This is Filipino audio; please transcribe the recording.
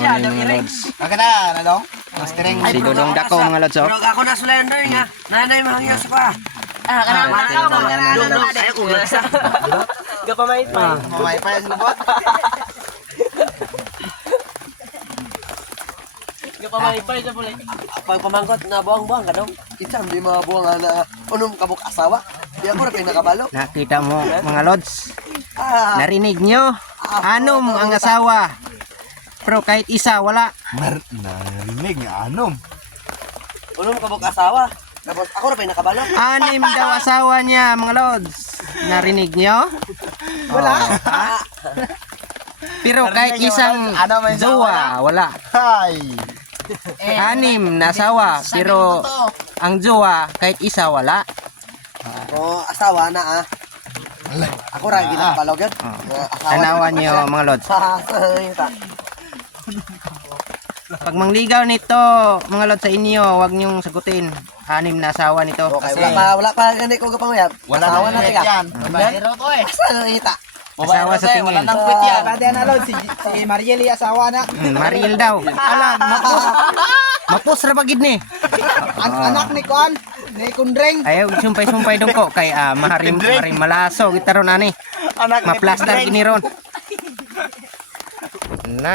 siya, mga lods. Maganda, nadong? Mastering. Si Dudong Dako, mga lods. Pero ako na slender nga. Nanay mahangyo sa pa. Kanang Dudong tayo kung nagsa. Gapamait pa. Mamay pa yung sinubot. Gapamait pa siya pala. Pag pamangkot na buang-buang ka dong. Isa hindi mga buang na unong kabuk asawa. Di ako rin kayo nakabalo. Nakita mo, mga lods. Ah, Narinig nyo? Anom ang asawa. Pero kahit isa, wala. Narinig nga, anom. unong kabuk asawa. Tapos ako rin kayo nakabalo. Anim daw asawa niya, mga lods. Narinig nyo? Wala. Oh, pero kahit isang Ano may jowa, wala. Hay. Anim na asawa, pero ang jowa, kahit isa, wala. O asawa na ah. Ako rin ginakabalo gan. Tanawan nyo, mga lods. Pag mangligaw nito, mga lods sa inyo, huwag nyong sagutin. Anim na asawa nito. Okay, wala pa gani ko gapanguyab. Wala Asawa na tiga. yan. Babaero to eh. Asa na ita? Asawa sa tingin. Wala nang quit yan. Pwede na Lord, si Marieli asawa na. Mariel daw. Alam, mapos rabagid ni. Anak ni Kuan, ni Kundreng. Ayaw, sumpay-sumpay dong ko. Kay maharim malaso. Gitaron ani. Anak ni Maplastar Kundreng. gini ron. Na.